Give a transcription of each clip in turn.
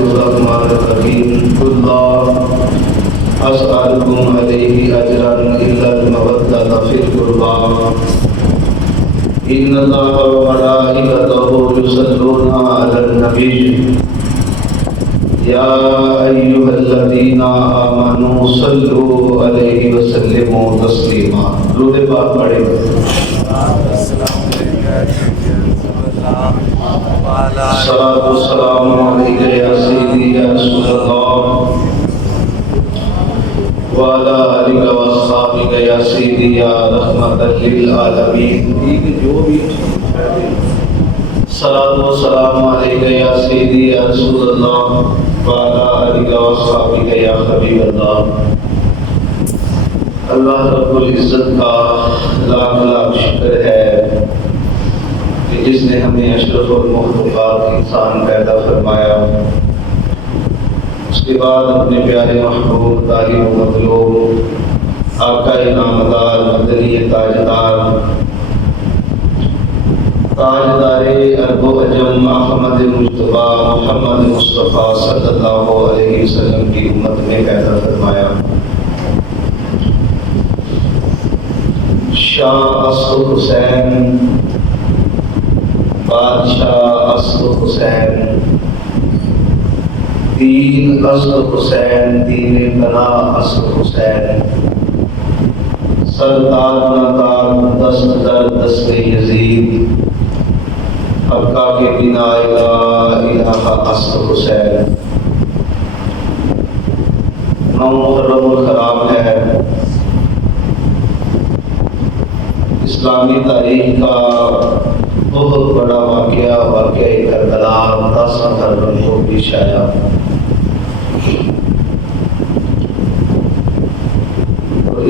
الرحمن الرحيم قل لا أسألكم عليه أجرا إلا المودة في القربى إن الله وملائكته يصلون على النبي يا أيها الذين آمنوا صلوا عليه وسلموا تسليما. درود پاک پڑھیں. صلاۃ والسلام علیک یا سیدی یا رسول اللہ وعلی آلہ واصحابہ یا سیدی یا رحمۃ للعالمین. جو بھی صلاۃ والسلام علیک یا سیدی یا رسول اللہ وعلی آلہ واصحابہ یا حبیب اللہ. اللہ رب العزت کا لاکھ لاکھ شکر ہے کہ جس نے ہمیں اشرف المخلوقات انسان پیدا فرمایا، اس کے بعد اپنے پیارے محبوب طالب و مطلوب آقا نامدار مدنی تاجدار عرب و عجم احمد مجتبیٰ محمد مصطفیٰ صلی اللہ علیہ وسلم کی امت میں پیدا فرمایا. شاہ اصل حسین، بادشاہ اصل حسین، دین اصل حسین، دین بنا اصل حسین، سردار نادار دست در دست یزید، حقا کے بنا الہ اصل حسین. نو محرم الخراب ہے. اسلامی تاریخ کا بہت بڑا واقعہ کربلا 10 محرم کو پیش آیا.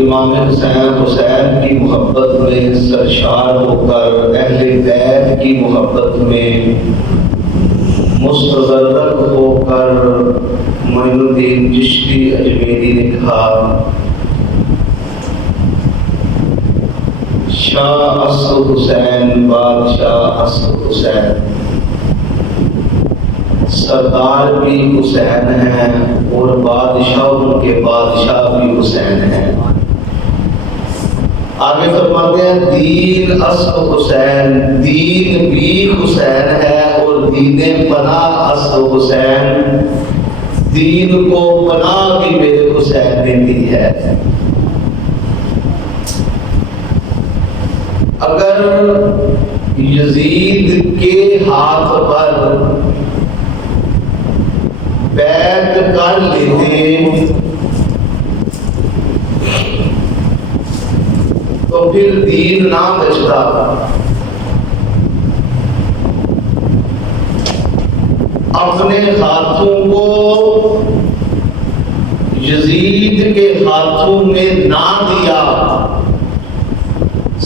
امام حسین کی محبت میں سرشار ہو کر اہل بیت کی محبت میں مستغرق ہو کر معین الدین چشتی اجمیری نے کہا شاہ اصل حسین، بادشاہ اصل حسین، سردار بھی حسین ہیں اور بادشاہوں کے بادشاہ بھی حسین ہیں. آگے فرماتے ہیں دین اصل حسین، دین بھی حسین ہے اور دین پناہ اصل حسین، دین کو پناہ بھی میرے حسین نے دی ہے. اگر یزید کے ہاتھ پر بیعت کر لیتے تو پھر دین نہ بچتا. اپنے ہاتھوں کو یزید کے ہاتھوں میں نہ دیا،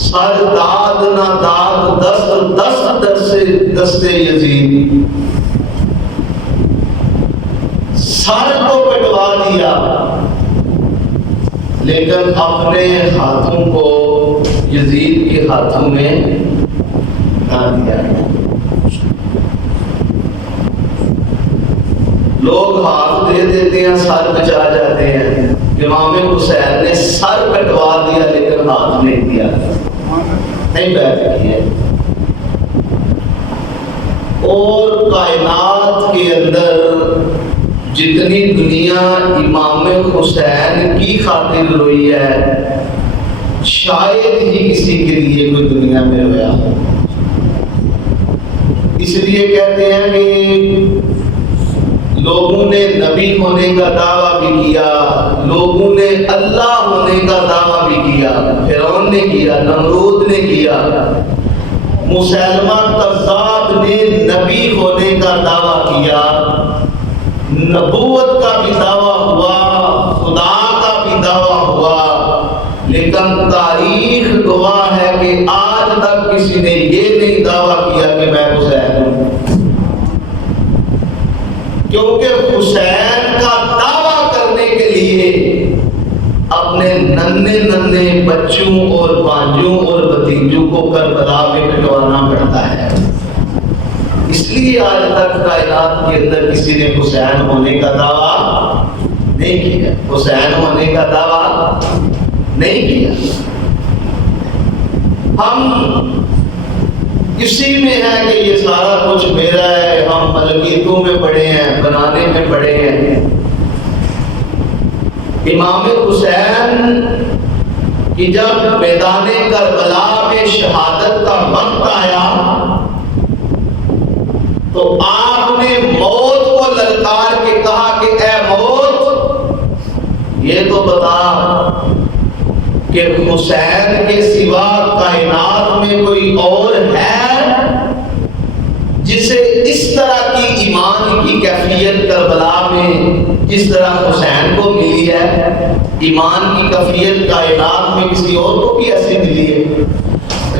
سر داد نہ داد دست یزید، سر کو کٹوا دیا لیکن اپنے ہاتھوں کو یزید کے ہاتھوں میں نہ دیا. لوگ ہاتھ دے دیتے ہیں سر بچا جاتے ہیں. امام حسین نے سر کٹوا دیا لیکن ہاتھ نہیں دیا، نہیں بیعت کی ہے. اور کائنات کے اندر جتنی دنیا امام حسین کی خاطر روئی ہے شاید ہی کسی کے لیے کوئی دنیا میں رویا. اس لیے کہتے ہیں کہ لوگوں نے نبی ہونے کا دعویٰ بھی کیا، لوگوں نے اللہ ہونے کا دعویٰ بھی کیا. فرعون نے کیا، نمرود نے کیا، مسیلمہ کذاب نے نبی ہونے کا دعویٰ کیا، نبوت کا بھی دعویٰ ہوا، خدا کا بھی دعویٰ ہوا، لیکن تاریخ گواہ ہے کہ آج تک کسی نے یہ نہیں دعویٰ کیا کہ میں حسین ہوں. کیونکہ حسین کا دعویٰ کرنے کے لیے اپنے ننھے بچوں اور بانجوں اور بھتیجوں کو کربلا میں کٹوانا پڑتا ہے. اس لیے آج تک کائنات کے اندر کسی نے حسین ہونے کا دعویٰ نہیں کیا، حسین ہونے کا دعویٰ نہیں کیا۔ ہم اسی میں ہے کہ یہ سارا کچھ میرا ہے، ہم ملکیتوں میں پڑے ہیں، بنانے میں پڑے ہیں۔ امام حسین کہ جب میدان کربلا میں شہادت کا وقت آیا تو آپ نے موت کو للکار کے کہا کہ اے موت، یہ تو بتا کہ حسین کے سوا کائنات میں کوئی اور ہے جسے اس طرح کی ایمان کی کیفیت کربلا میں جس طرح حسین کو ملی ہے؟ ایمان کی کیفیت کائنات میں کسی اور کو بھی ایسی ملی ہے؟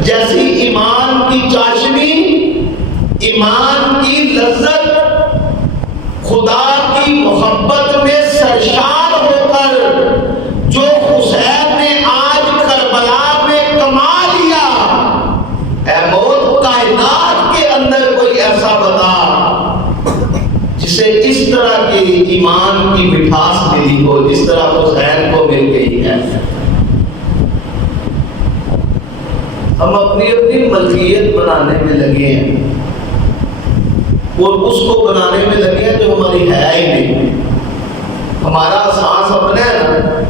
جیسی ایمان کی چاشنی، ایمان کی لذت، خدا کی محبت میں سرشار ہو کر جو حسین نے آج کربلا میں کما لیا، اے موت کائنات کے اندر کوئی ایسا بتا جسے اس طرح کی ایمان کی مٹھاس ملی ہو جس طرح حسین کو مل گئی ہے۔ ہم اپنی اپنی ملکیت بنانے میں لگے ہیں اور اس کو بنانے میں لگے ہیں جو ہماری ہے ہی نہیں۔ ہمارا سانس اپنا ہے نا،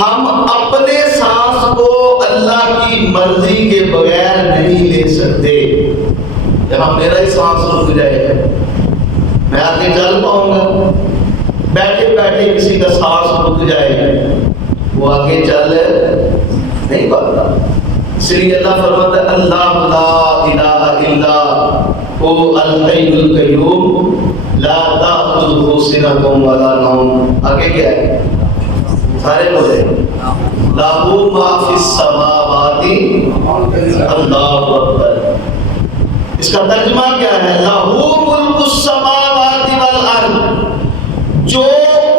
ہم اپنے سانس کو اللہ کی مرضی کے بغیر نہیں لے سکتے۔ جب میرا ہی سانس رک جائے میں آگے چل پاؤں گا؟ بیٹھے بیٹھے کسی کا سانس رک جائے وہ آگے چل نہیں پاتا۔ اس لیے اللہ فرماتا ہے اللہ لا الہ الا هو الحی القیوم لا تأخذہ سنۃ ولا نوم۔ آگے کیا ہے؟ سارے بولے لہ ما فی السماوات، اللہ اکبر۔ اس کا ترجمہ کیا ہے؟ لہ ملک السماوات والارض، جو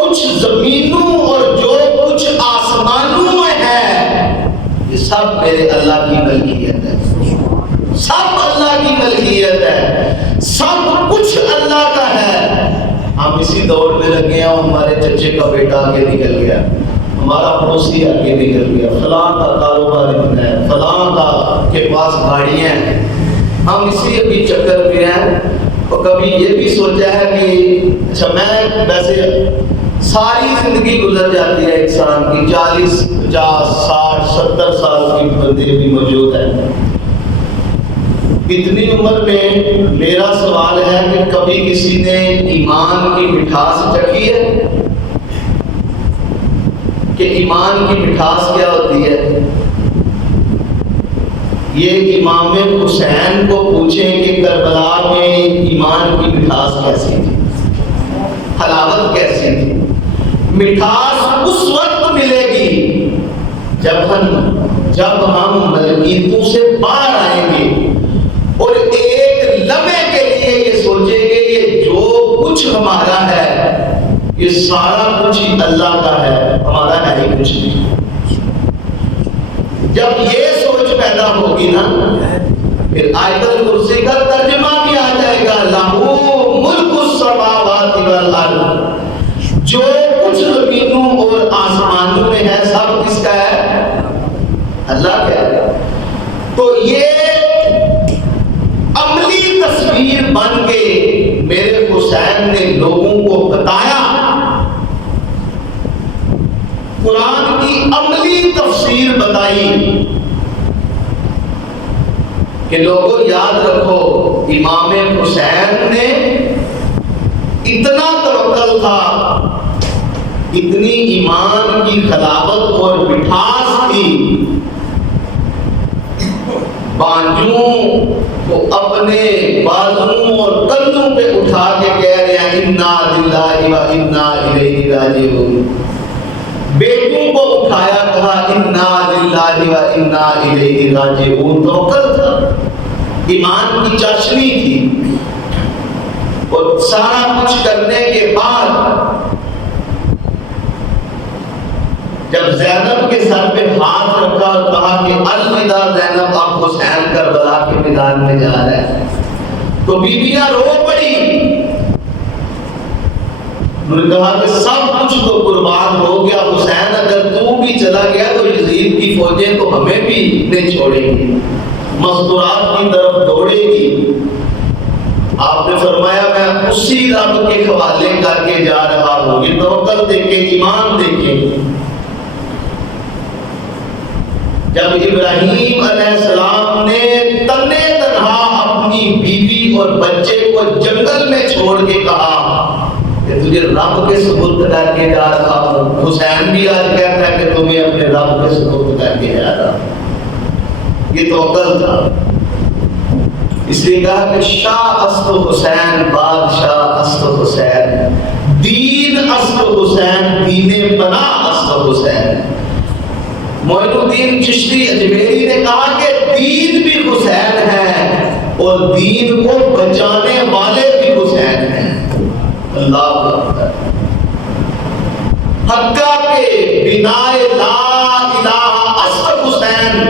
کچھ زمینوں اور جو کچھ آسمانوں میں ہے یہ سب میرے اللہ کی ملکیت ہے، سب اللہ کی ملکیت ہے، سب کچھ اللہ کا ہے۔ ہم اسی دور میں لگے ہیں، ہمارے چچے کا بیٹا آگے نکل گیا، ہمارا پڑوسی آگے نکل گیا، فلاں کا کاروبار اتنا ہے، فلاں کا کے پاس گاڑیاں ہیں، ہم اسی ابھی چکر میں ہیں۔ اور کبھی یہ بھی سوچا ہے کہ اچھا میں ویسے ساری زندگی گزر جاتی ہے انسان کی، 40 50 60 70 سال کی بندے بھی موجود ہیں۔ اتنی عمر میں میرا سوال ہے کہ کبھی کسی نے ایمان کی مٹھاس چکھی ہے کہ ایمان کی مٹھاس کیا ہوتی ہے؟ یہ امام حسین کو پوچھیں کہ کربلا میں ایمان کی مٹھاس کیسی تھی، حلاوت کیسی تھی؟ مٹھاس اس وقت ملے گی جب ہم ملکیتوں سے باہر آئیں گے اور ایک لمحے کے لیے یہ سوچیں گے یہ جو کچھ ہمارا ہے یہ سارا کچھ ہی اللہ کا ہے، ہمارا ہے ہی کچھ نہیں۔ جب یہ سوچ پیدا ہوگی نا پھر آیت الکرسی کا ترجمہ بھی آ جائے گا، لہ ملک السماوات والارض، جو کچھ زمینوں اور آسمانوں میں ہے سب کس کا ہے؟ اللہ کا ہے۔ تو یہ عملی تصویر بن کے میرے حسین نے لوگوں کو بتایا، قرآن کی عملی تفسیر بتائی کہ لوگوں یاد رکھو امام حسین نے اتنا توکل تھا، اتنی ایمان کی خلابت اور مٹھاس تھی، بانجوں کو اپنے بازوں اور کندھوں پہ اٹھا کے کہہ رہے ہیں انا للہ و انا الیہ راجعون۔ بیٹوں کو اٹھایا کہا انا للہ و انا الیہ راجعون۔ توکل تھا، ایمان کی چاشنی تھی، اور سارا کچھ کرنے کے بعد جب زینب کے سر پہ ہاتھ رکھا اور کہا کہ الوداع زینب، اب حسین کربلا کے میدان میں جا رہے ہیں، تو بیویاں رو پڑی، انہوں نے کہا کہ سب کچھ تو قربان ہو گیا حسین، اگر تو بھی چلا گیا تو یزید کی فوجیں تو ہمیں بھی نہیں چھوڑیں گی، مستورات کی طرف دوڑے گی۔ آپ نے فرمایا میں اسی رب کے حوالے کر کے جا رہا ہوں، یہ توکل دیکھیں، ایمان دیکھیں۔ جب ابراہیم علیہ السلام نے تنے تنہا اپنی بیوی اور بچے کو جنگل میں چھوڑ کے کہا کہ تجھے رب کے سپرد کر کے جا رہا ہوں، حسین بھی آج کہتا ہے کہ تمہیں اپنے رب کے سپرد کر کے جا رہا ہوں، یہ توکل تھا۔ اس لیے کہا کہ شاہ است حسین بادشاہ است حسین، دین است حسین دین پناہ است حسین۔ معین الدین چشتی اجمیری نے کہا کہ دین بھی حسین ہے اور دین کو بچانے والے بھی حسین ہیں۔ اللہ اکبر۔ حقہ کے بنائے لا الہ است حسین،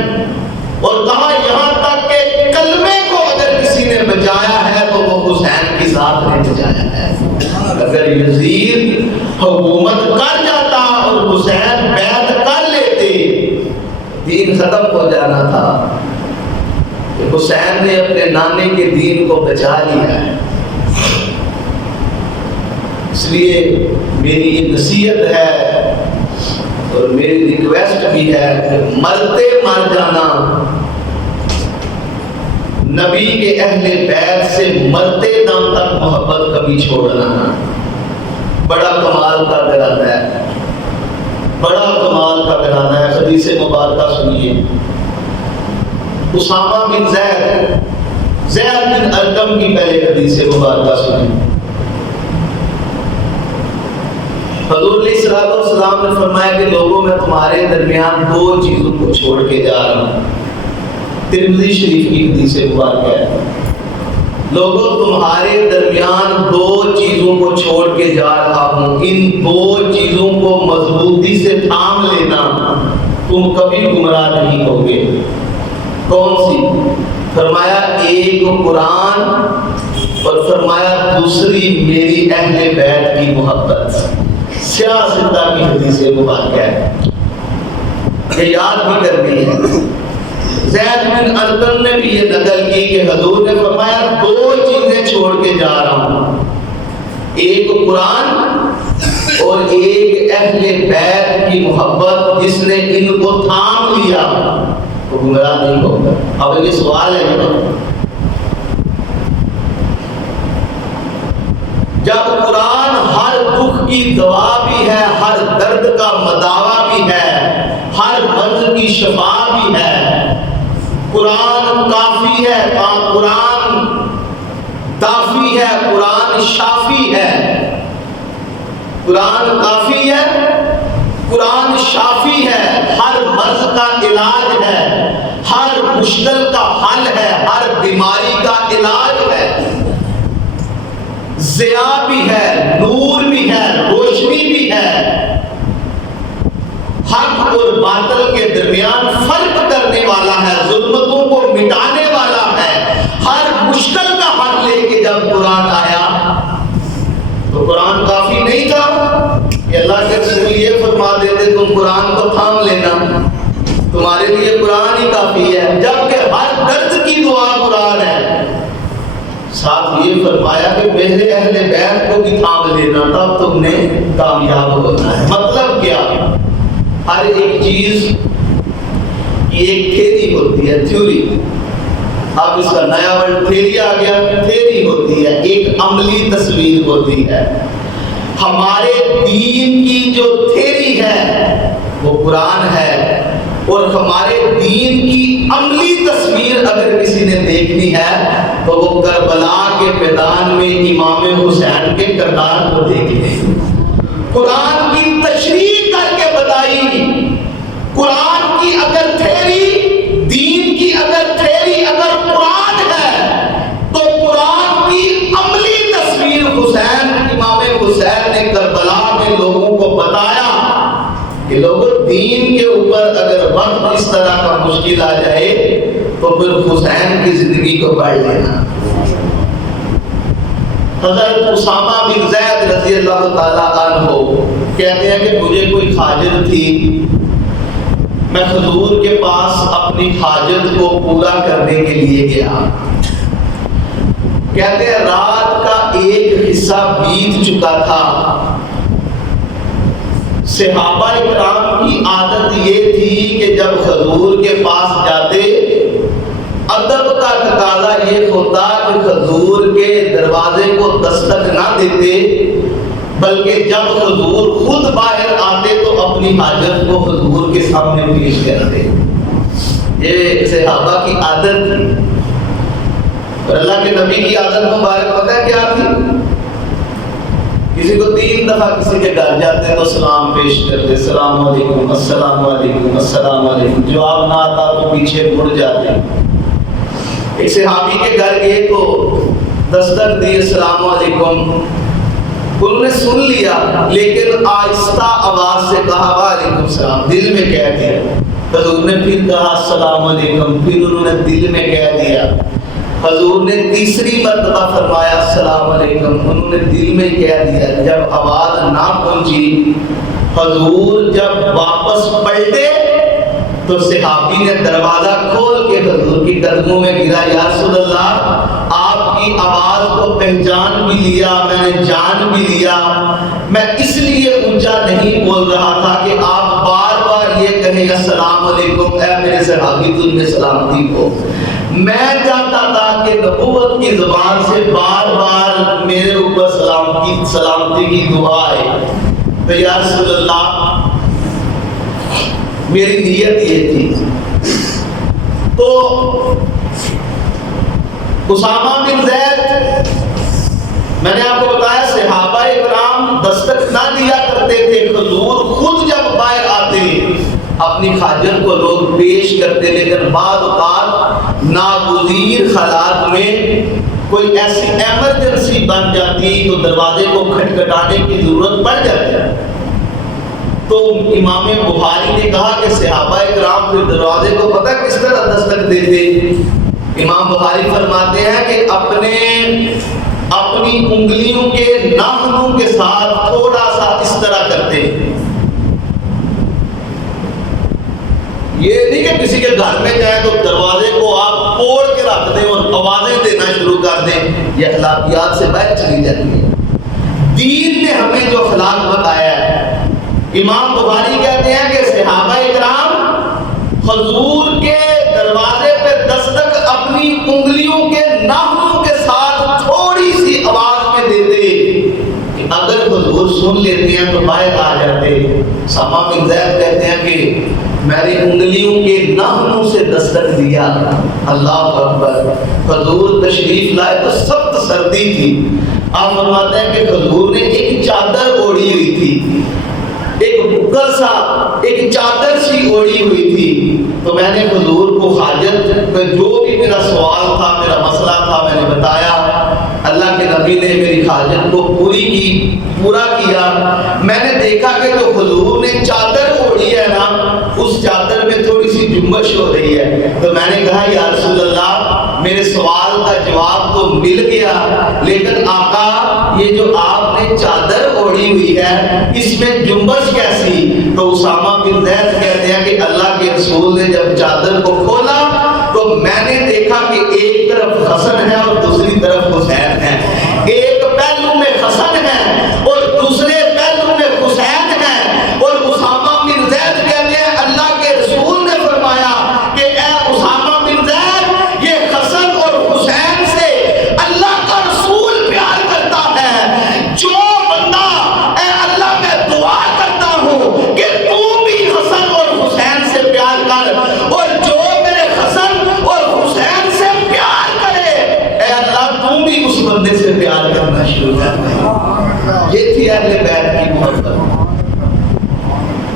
اور کہا یہاں تک کہ کلمے کو اگر کسی نے بچایا ہے تو وہ حسین کی ذات نے بچایا ہے۔ اگر یزید حکومت کر جاتا اور حسین بیعت کر لیتے، دین ختم ہو جانا تھا۔ کہ حسین نے اپنے نانے کے دین کو بچا لیا ہے۔ اس لیے میری یہ نصیحت ہے اور میری ریکویسٹ بھی ہے کہ مرتے مر جانا، نبی کے اہل بیت سے مرتے دم تک محبت کبھی چھوڑنا نہ۔ بڑا کمال کا گھرانہ ہے، بڑا کمال کا گھرانہ ہے۔ حدیث مبارکہ سنیے، اسامہ بن زید بن ارقم کی پہلے حدیث مبارکہ سنیے۔ حضور علیہ السلام نے فرمایا کہ لوگوں میں تمہارے درمیان دو چیزوں کو چھوڑ کے جا رہا ہوں۔ ترمذی شریف کی حدیث مبارکہ ہے، لوگوں تمہارے درمیان دو چیزوں کو چھوڑ کے جا رہا ہوں، ان دو چیزوں کو مضبوطی سے تھام لینا، تم کبھی گمراہ نہیں ہوگے۔ کون سی؟ فرمایا ایک قرآن، اور فرمایا دوسری میری اہل بیت کی محبت۔ سیاہ ستہ کی حدیث مبارکہ ہے، یہ یاد بھی کرنی ہے۔ زید بن ارقم نے بھی یہ نقل کی کہ حضور نے فرمایا دو چیزیں چھوڑ کے جا رہا ہوں، ایک قرآن اور ایک اہل بیت کی محبت، جس نے ان کو تھام لیا وہ گمراہ نہیں ہوگا۔ اب یہ سوال ہے، جب قرآن ہر دکھ کی دوا بھی ہے، ہر درد کا مداوا بھی ہے، ہر مرض کی شفا بھی ہے، قرآن کافی ہے، قرآن دافی ہے، قرآن شافی ہے، قرآن کافی ہے، قرآن شافی ہے، ہر مرض کا علاج ہے، ہر مشکل کا حل ہے، ہر بیماری کا علاج ہے، ضیاء بھی ہے، نور بھی ہے، روشنی بھی ہے، حق اور باطل کے درمیان فرق کرنے والا ہے، ظلمتوں کو مٹانے والا ہے، ہر مشکل کا حل لے کے جب قرآن آیا تو قرآن کافی نہیں تھا کہ اللہ کے رسول یہ فرما دیتے تم قرآن کو تھام لینا، تمہارے لیے قرآن ہی کافی ہے، جبکہ ہر درد کی دعا قرآن ہے۔ ساتھ یہ فرمایا کہ میرے اہل بیت کو بھی تھام لینا، تب تم نے کامیاب ہونا ہے۔ مطلب کیا؟ ہر ایک چیز کی ایک تھیری ہوتی ہے، تھیوری۔ اب اس کا نیا ورڈ تھیری آ گیا، تھیری ہوتی ہے، ایک عملی تصویر ہوتی ہے۔ ہمارے دین کی جو تھیری ہے وہ قرآن ہے، اور ہمارے دین کی عملی تصویر اگر کسی نے دیکھنی ہے تو وہ کربلا کے میدان میں امام حسین کے کردار کو دیکھیں۔ قرآن کی تشریح کر کے بتائی، قرآن کی اگر تھیری، دین کی اگر تھیری اگر قرآن ہے تو قرآن کی عملی تصویر حسین، امام حسین نے کربلا میں لوگوں کو بتایا کہ لوگوں دین کے اوپر اگر وقت اس طرح کا مشکل آ جائے تو پھر حسین کی زندگی کو پڑھ لینا، حضرت اسامہ بن زید رضی اللہ تعالیٰ عنہ کہتے ہیں کہ مجھے کوئی حاجت تھی، میں حضور کے پاس اپنی حاجت کو پورا کرنے کے لیے گیا۔ کہتے ہیں رات کا ایک حصہ بیت چکا تھا۔ صحابہ کرام کی عادت یہ تھی کہ جب حضور کے پاس جاتے ادب کا تقاضا یہ ہوتا کہ حضور کے دروازے کو دستک نہ دیتے، بلکہ جب حضور خود باہر آتے تو اپنی حاجت کو حضور کے سامنے پیش کرتے۔ یہ صحابہ کی عادت تھی، اور اللہ کے نبی کی عادت مبارک پتہ ہے کیا تھی؟ کسی کو 3 دفعہ کسی کے گھر جاتے تو سلام پیش کرتے، السلام علیکم السلام علیکم السلام علیکم، جواب نہ آتا تو پیچھے مڑ جاتے۔ ایک صحابی کے گھر گئے تو دستک دی، السلام علیکم، انہوں نے سن لیا لیکن آہستہ آواز سے کہا وعلیکم السلام، دل میں کہہ دیا۔ حضور نے پھر کہا السلام علیکم، پھر انہوں نے دل میں کہہ دیا۔ حضور نے تیسری مرتبہ فرمایا السلام علیکم، انہوں نے دل میں کہہ دیا۔ جب آواز نہ پہنچی، حضور جب واپس پلٹے تو صحابی نے دروازہ کھول کے حضور کی قدموں میں گرا، یا رسول اللہ آپ کی آواز کو پہچان بھی لیا، میں نے جان بھی لیا، میں اس لیے اونچا نہیں بول رہا تھا کہ آپ بار بار یہ کہیں السلام علیکم، اے میرے صحابی تم میں سلامتی ہو، میں چاہتا تھا کہ نبوت کی زبان سے بار بار میرے اوپر سلامتی کی دعا ہے۔ تو یا رسول اللہ میری نیت یہ تھی۔ تو اسامہ بن زید، میں نے آپ کو بتایا صحابہ کرام دستک نہ دیا کرتے تھے، حضور خود جب باہر آتے اپنی حاجت کو لوگ پیش کرتے، لیکن بعض اوقات ناگزیر حالات میں کوئی ایسی ایمرجنسی بن جاتی تو دروازے کو کھٹکھٹانے کی ضرورت پڑ جاتی۔ تو امام بخاری نے کہا کہ صحابہ کرام پھر دروازے کو پتہ کس طرح دستک دیتے؟ امام بخاری فرماتے ہیں کہ اپنی انگلیوں کے ناخنوں کے ساتھ تھوڑا سا اس طرح کرتے۔ یہ نہیں کہ کسی کے گھر میں جائیں تو دروازے کو آپ توڑ کے رکھ دیں اور آوازیں دینا شروع کر دیں، یہ اخلاقیات سے باہر چلی جاتی ہے۔ دین نے ہمیں جو اخلاق بتایا ہے، امام بخاری کہتے ہیں کہ صحابہ کرام حضور کے دروازے پہ دستک اپنی انگلیوں کے ناخنوں کے ساتھ تھوڑی سی آواز میں دیتے کہ اگر حضور سن لیتے ہیں تو باہر آ جاتے۔ اسامہ بن زید کہتے ہیں کہ میں نے انگلیوں کے ناخنوں سے دستک دیا۔ اللہ اکبر، حضور تشریف لائے تو سخت سردی تھی۔ آپ فرماتے ہیں کہ حضور نے ایک چادر اوڑھی ہوئی تھی، ایک بکر سا ایک چادر سی اوڑھی ہوئی تھی۔ تو میں نے حضور کو حاجت میں جو بھی میرا سوال تھا، میرا مسئلہ تھا، میں نے بتایا۔ اللہ کے نبی نے میری حاجت کو پورا کیا۔ میں نے دیکھا کہ جو حضور نے چادر اوڑھی ہے نا، اس چادر میں تھوڑی سی جنبش ہو رہی ہے۔ تو میں نے کہا یا رسول اللہ میرے سوال کا جواب تو مل گیا، لیکن آقا یہ جو آپ نے چادر اوڑھی ہوئی ہے اس میں جنبش کیسی؟ تو اسامہ بن زید کہتے ہیں کہ اللہ کے رسول نے جب چادر کو کھولا تو میں نے دیکھا کہ ایک طرف حسن ہے اور دوسری طرف حسین ہے، ایک پہلو میں حسن ہے اور دوسرے پہلو میں حسین ہے۔ اور اسامہ بن زید کہتے ہیں اللہ کے رسول نے فرمایا کہ اے اسامہ بن زید، یہ حسن اور حسین سے اللہ کا رسول پیار کرتا ہے۔ جو بندہ اے اللہ میں دعا کرتا ہوں کہ تو بھی حسن اور حسین سے پیار کر، اور جو میرے حسن اور حسین سے پیار کرے اے اللہ تو بھی اس بندے سے پیار کرنا شروع کر دے۔ یہ تھی اہل بیت کی محبت۔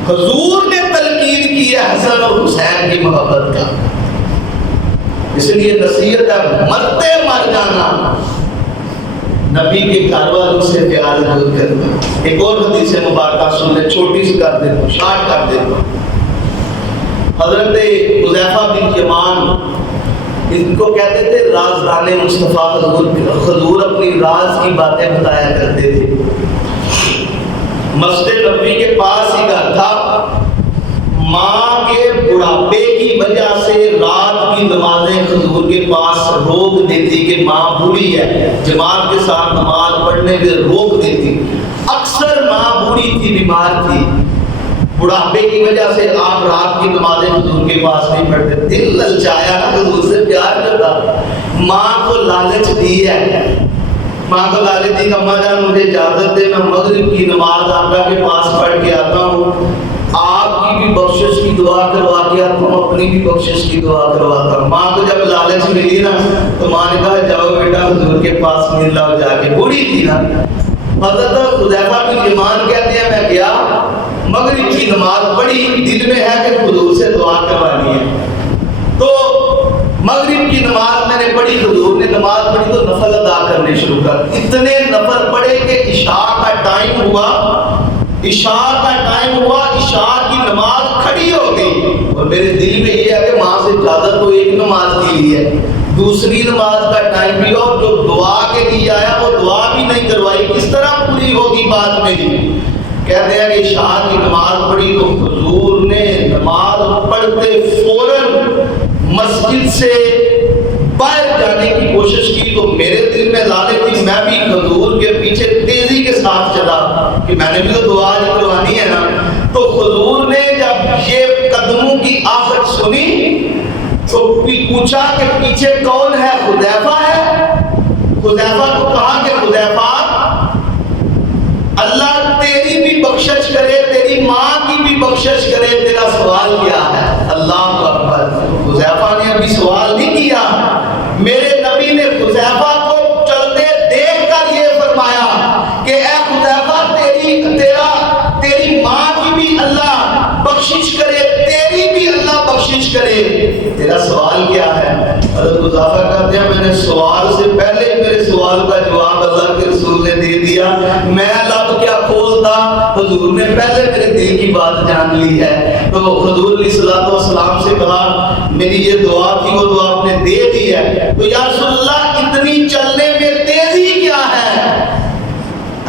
حضور نے تلقین کی ہے حسن اور حسین کی محبت کا، اس لیے نصیحت ہے مرتے مر جانا، نبی کے گھر والوں سے پیار ضرور کرنا۔ ایک اور حدیث مبارکہ سن لیں، چھوٹی سی کر دیتا ہوں، شارٹ کر دیتا ہوں۔ حضرت حذیفہ بن یمان ان کو کہتے تھے رازدان مصطفیٰ حضور اپنی راز کی باتیں بتایا کرتے تھے. مسجد نبوی کے پاس ہی گھر تھا. ماں کے بڑھاپے کی وجہ سے رات کی نمازیں حضور کے پاس روک دیتی کہ ماں بوڑھی ہے, جماعت کے ساتھ نماز پڑھنے کے روک دیتی. اکثر ماں بوڑھی تھی, بیمار تھی, بڑھاپے کی وجہ سے آپ رات کی نمازیں حضور کے پاس نہیں پڑھتے. دل للچایا نا, حضور سے پیار کرتا, ماں کو لالچ دی ہے, ماں کو لالچ دی کہ اماں جان مجھے اجازت دے, میں مغرب کی نماز آقا کے پاس پڑھ کے آتا ہوں, آپ کی بھی بخشش کی دعا کروا کے آتا ہوں, اپنی بھی بخشش کی دعا کرواتا ہوں. ماں کو جب لالچ ملی نا تو ماں نے کہا جاؤ بیٹا حضور کے پاس مل لاؤ جا کے. بوڑھی تھی نا. حضرت حذیفہ بن یمان کہتے ہیں میں گیا, مغرب کی نماز پڑھی, دل میں ہے کہ حضور سے دعا کروانی ہے. تو مغرب کی نماز میں نے پڑھی, حضور نے نماز پڑھی تو نفل ادا کرنے شروع کر. اتنے نفل پڑھے کہ عشاء کا ٹائم ہوا, عشاء کا ٹائم ہوا, عشاء کی نماز کھڑی ہو گئی. اور میرے دل میں یہ ہے کہ ماں سے اجازت تو ایک نماز کے لیے ہے, دوسری نماز کا ٹائم بھی ہو, جو دعا کے لیے آیا وہ دعا بھی نہیں کروائی, کس طرح پوری ہوگی بات میری. کہتے ہیں کہ عشاء کی نماز پڑھی تو حضور نے نماز پڑھتے فوراً مسجد سے باہر جانے کی کوشش کی. تو میرے دل میں لالچ تھی, میں بھی حضور کے پیچھے تیزی کے ساتھ چلا کہ میں نے بھی تو دعا کروانی ہے نا. تو حضور نے جب یہ قدموں کی آہٹ سنی تو پوچھا کہ پیچھے کون ہے, حذیفہ ہے. حذیفہ کو کہا کہ حذیفہ اللہ تیری بھی بخشش کرے, تیری ماں کی بھی بخشش کرے, تیرا سوال کیا ہے. اللہ اکبر. حذیفہ نے ابھی سوال نہیں کیا, میرے نبی نے حذیفہ کو چلتے دیکھ کر یہ فرمایا کہ اے حذیفہ تیری ماں کی بھی اللہ بخشش کرے, تیری بھی اللہ بخشش کرے, تیرا سوال کیا ہے. حضرت حذیفہ کہتے ہیں میں نے سوال سے پہلے میرے سوال کا جواب اللہ کے رسول نے دے دیا. میں لب کیا کھولتا, حضور نے پہلے میرے دل کی بات جان لی ہے. تو حضور علیہ الصلوۃ والسلام سے کہا میری یہ دعا تھی, وہ دعا آپ نے دے دی ہے. تو یا رسول اللہ اتنی چلنے میں تیزی کیا ہے.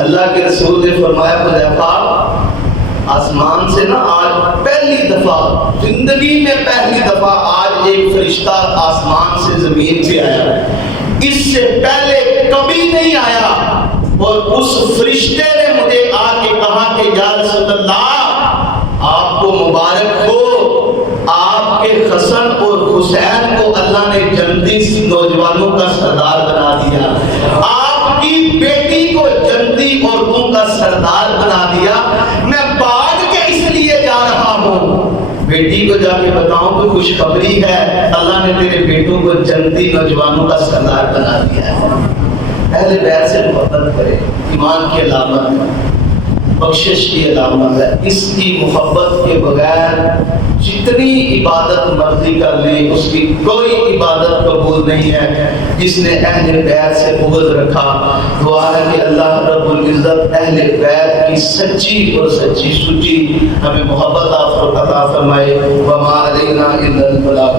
اللہ کے رسول نے فرمایا حذیفہ آسمان سے نا آج پہلی دفعہ, زندگی میں پہلی دفعہ آج ایک فرشتہ آسمان سے زمین پہ آیا, اس سے پہلے کبھی نہیں آیا. اور اس فرشتے نے مجھے آ کے کہا کہ یا رسول اللہ آپ کو مبارک ہو, آپ کے حسن اور حسین کو اللہ نے جنتی نوجوانوں کا سردار بنا دیا, آپ کی بیٹی کو جنتی عورتوں کا سردار بنا دیا. میں بھاگ کے اس لیے جا رہا ہوں, بیٹی کو جا کے بتاؤں کہ خوشخبری ہے, اللہ نے تیرے بیٹوں کو جنتی نوجوانوں کا سردار بنا دیا ہے. اہل بیت سے محبت کرے, ایمان کی علامت ہے, بخشش کی علامت ہے. اس کی محبت کے بغیر جتنی عبادت مرضی کر لیں اس کی کوئی عبادت قبول نہیں ہے. جس نے اہل بیت سے بغض رکھا, دعا ہے کہ اللہ رب العزت اہل بیت کی سچی اور سچی سچی ہمیں محبت عطا فرمائے. وما علینا الا البلاغ.